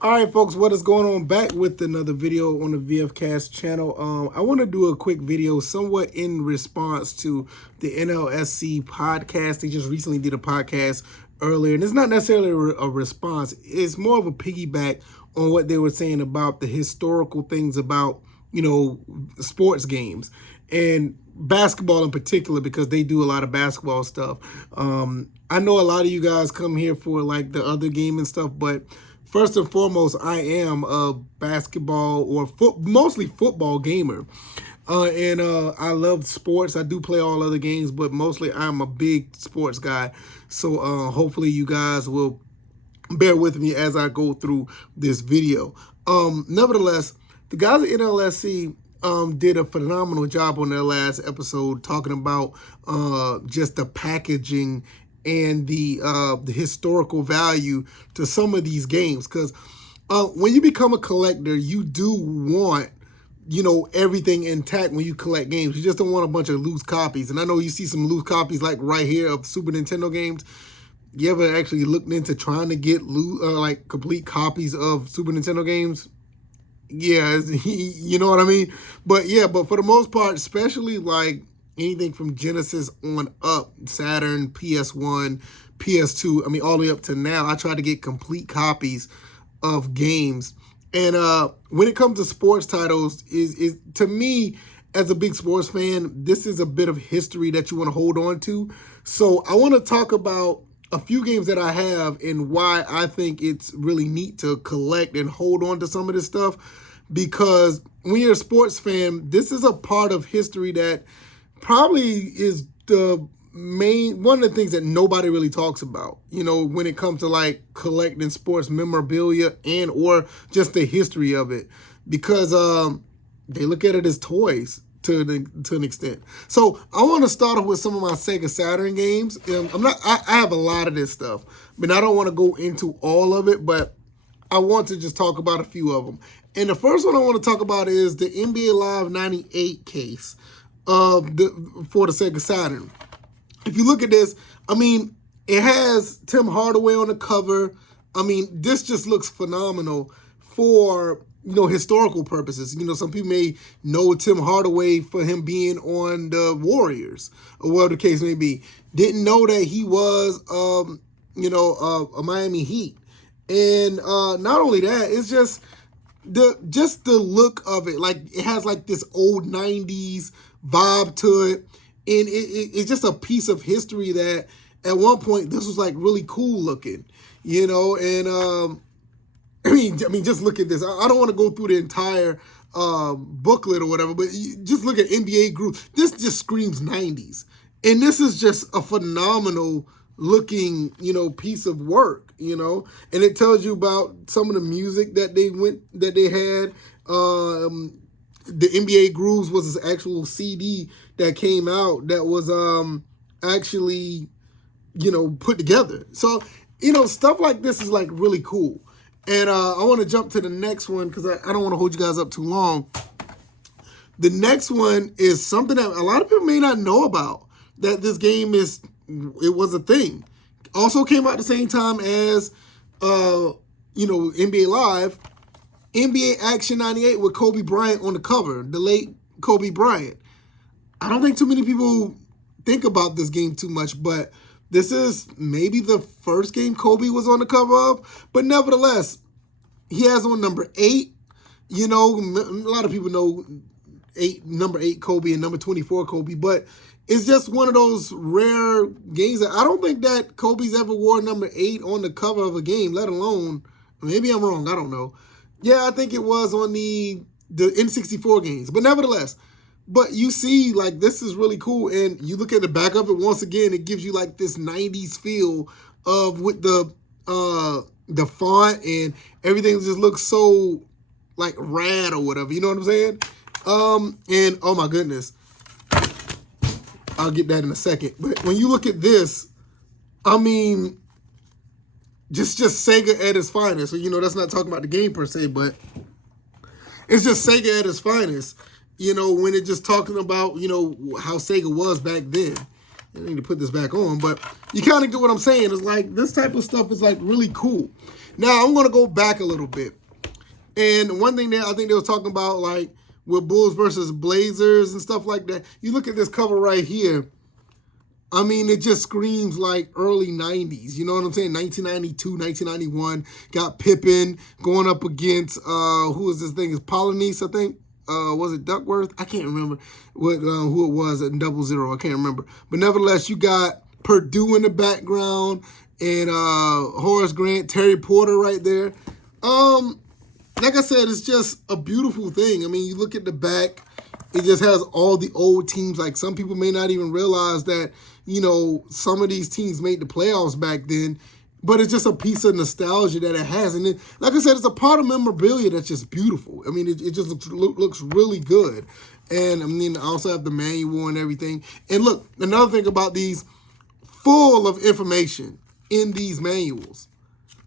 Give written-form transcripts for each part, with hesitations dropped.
All right, folks, what is going on? Back with another video on the VFcast channel. I want to do a quick video somewhat in response to the NLSC podcast. They just recently did a podcast earlier, and it's not necessarily a response. It's more of a piggyback on what they were saying about the historical things about, sports games and basketball in particular, because they do a lot of basketball stuff. I know a lot of you guys come here for like the other game and stuff, but first and foremost, I am a basketball or mostly football gamer. And I love sports. I do play all other games, but mostly I'm a big sports guy. So hopefully you guys will bear with me as I go through this video. Nevertheless, the guys at NLSC did a phenomenal job on their last episode talking about just the packaging and the historical value to some of these games. Because when you become a collector, you do want, everything intact when you collect games. You just don't want a bunch of loose copies. And I know you see some loose copies like right here of Super Nintendo games. You ever actually looked into trying to get like complete copies of Super Nintendo games? Yeah, you know what I mean? But for the most part, especially like anything from Genesis on up, Saturn, PS1, PS2, I mean, all the way up to now, I try to get complete copies of games. And when it comes to sports titles, is to me, as a big sports fan, this is a bit of history that you want to hold on to. So I want to talk about a few games that I have and why I think it's really neat to collect and hold on to some of this stuff. Because when you're a sports fan, this is a part of history that probably is one of the things that nobody really talks about, when it comes to like collecting sports memorabilia and or just the history of it, because they look at it as toys to an extent. So I want to start off with some of my Sega Saturn games. I have a lot of this stuff, but I don't want to go into all of it, but I want to just talk about a few of them. And the first one I want to talk about is the NBA Live 98 case for the Sega Saturn. If you look at this, I mean, it has Tim Hardaway on the cover. I mean, this just looks phenomenal for, historical purposes. Some people may know Tim Hardaway for him being on the Warriors, or whatever the case may be. Didn't know that he was, a Miami Heat. And not only that, it's just the look of it. Like, it has like this old 90s vibe to it. And it's just a piece of history that at one point this was like really cool looking, and I mean, just look at this. I don't want to go through the entire booklet or whatever, but just look at NBA Group. This just screams 90s. And this is just a phenomenal looking, piece of work, and it tells you about some of the music that they had. The NBA Grooves was this actual CD that came out that was actually, put together. So, stuff like this is like really cool. And I want to jump to the next one because I don't want to hold you guys up too long. The next one is something that a lot of people may not know about, that this game it was a thing. Also came out at the same time as, NBA Live. NBA Action 98 with Kobe Bryant on the cover, the late Kobe Bryant. I don't think too many people think about this game too much, but this is maybe the first game Kobe was on the cover of. But nevertheless, he has on number 8. A lot of people know number 8 Kobe and number 24 Kobe, but it's just one of those rare games that I don't think that Kobe's ever wore number 8 on the cover of a game, let alone, maybe I'm wrong, I don't know. Yeah, I think it was on the N64 games. But nevertheless, but you see, like, this is really cool. And you look at the back of it, once again, it gives you, like, this 90s feel of with the font and everything just looks so, like, rad or whatever. You know what I'm saying? And, oh, my goodness. I'll get that in a second. But when you look at this, I mean, just Sega at its finest. So, that's not talking about the game per se, but it's just Sega at its finest, when it's just talking about, how Sega was back then. I need to put this back on, but you kind of get what I'm saying. It's like this type of stuff is like really cool. Now, I'm going to go back a little bit. And one thing that I think they were talking about, like, with Bulls versus Blazers and stuff like that, you look at this cover right here. I mean, it just screams like early 90s. You know what I'm saying? 1992, 1991. Got Pippen going up against, who was this thing? It's Polonese, I think. Was it Duckworth? I can't remember who it was at 00. I can't remember. But nevertheless, you got Purdue in the background and Horace Grant, Terry Porter right there. Like I said, it's just a beautiful thing. I mean, you look at the back, it just has all the old teams. Like, some people may not even realize that, you know, some of these teams made the playoffs back then, but it's just a piece of nostalgia that it has. And it, like I said, it's a part of memorabilia that's just beautiful. I mean, it just looks really good. And I mean, I also have the manual and everything. And look, another thing about these, full of information in these manuals.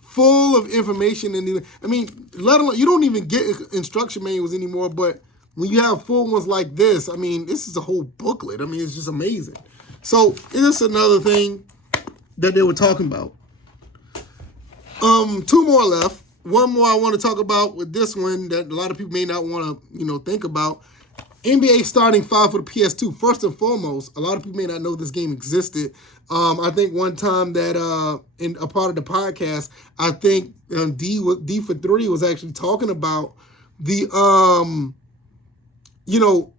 Full of information in the, I mean, let alone, you don't even get instruction manuals anymore, but when you have full ones like this, I mean, this is a whole booklet. I mean, it's just amazing. So it's another thing that they were talking about. Two more left. One more I want to talk about with this one that a lot of people may not want to, you know, think about. NBA starting five for the PS2. First and foremost, a lot of people may not know this game existed. I think one time that in a part of the podcast, I think D for 3 was actually talking about the you know,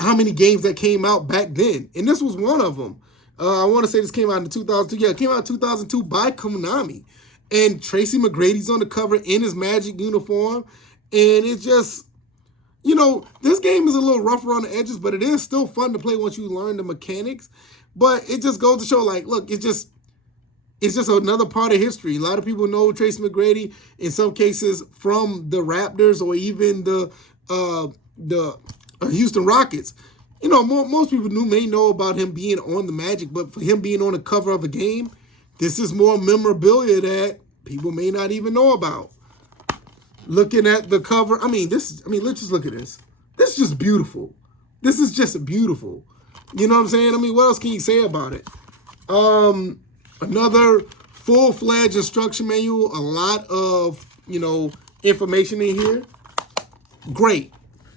how many games that came out back then, and this was one of them. I want to say this came out in 2002. Yeah, it came out in 2002 by Konami, and Tracy McGrady's on the cover in his Magic uniform, and it's just, you know, this game is a little rougher on the edges, but it is still fun to play once you learn the mechanics. But it just goes to show, like, look, it's just another part of history. A lot of people know Tracy McGrady, in some cases, from the Raptors or even the Houston Rockets. You know, most people may know about him being on the Magic, but for him being on the cover of a game, this is more memorabilia that people may not even know about. Looking at the cover, I mean, let's just look at this. This is just beautiful. This is just beautiful. You know what I'm saying? I mean, what else can you say about it? Another full-fledged instruction manual, a lot of, you know, information in here. Great.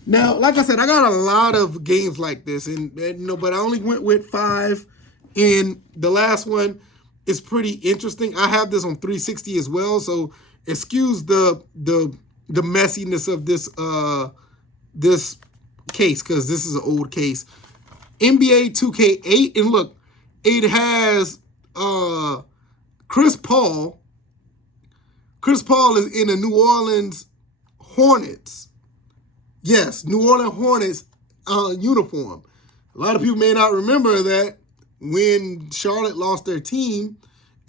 Now, like I said, I got a lot of games like this, and you know, but I only went with 5, and the last one is pretty interesting. I have this on 360 as well, so excuse the messiness of this this case, because this is an old case. NBA 2K8, and look, it has Chris Paul. Chris Paul is in a New Orleans Hornets. Yes, New Orleans Hornets uniform. A lot of people may not remember that when Charlotte lost their team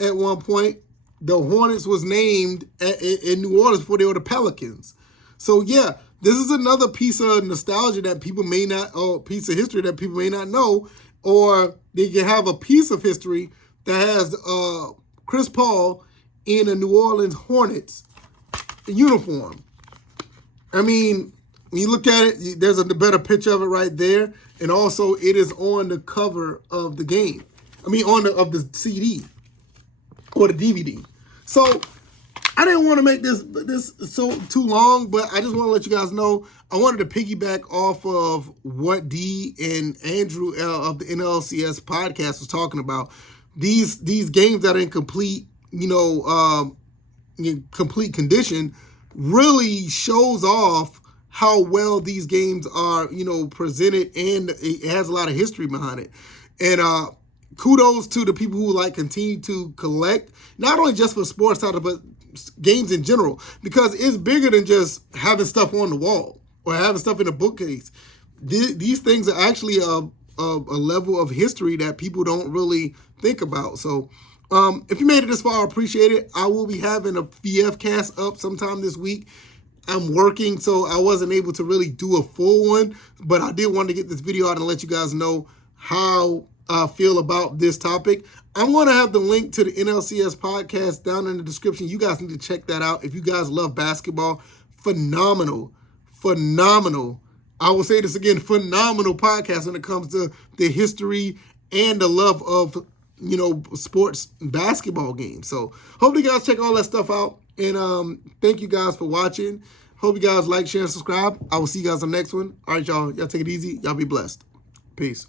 at one point, the Hornets was named in New Orleans before they were the Pelicans. So yeah, this is another piece of nostalgia that people may not, or piece of history that people may not know, or they can have a piece of history that has Chris Paul in a New Orleans Hornets uniform. I mean, when you look at it, there's a better picture of it right there, and also it is on the cover of the game. I mean, of the CD or the DVD. So I didn't want to make this so too long, but I just want to let you guys know I wanted to piggyback off of what D and Andrew of the NLCS podcast was talking about. These games that are in complete, you know, in complete condition really shows off how well these games are, you know, presented, and it has a lot of history behind it. And kudos to the people who like continue to collect, not only just for sports titles, but games in general, because it's bigger than just having stuff on the wall or having stuff in a bookcase. These things are actually a level of history that people don't really think about. So if you made it this far, I appreciate it. I will be having a VF cast up sometime this week. I'm working, so I wasn't able to really do a full one, but I did want to get this video out and let you guys know how I feel about this topic. I'm going to have the link to the NLCS podcast down in the description. You guys need to check that out. If you guys love basketball, phenomenal. I will say this again, phenomenal podcast when it comes to the history and the love of, you know, sports basketball games. So hopefully you guys check all that stuff out. And thank you guys for watching. Hope you guys like, share, and subscribe. I will see you guys on the next one. All right, y'all. Y'all take it easy. Y'all be blessed. Peace.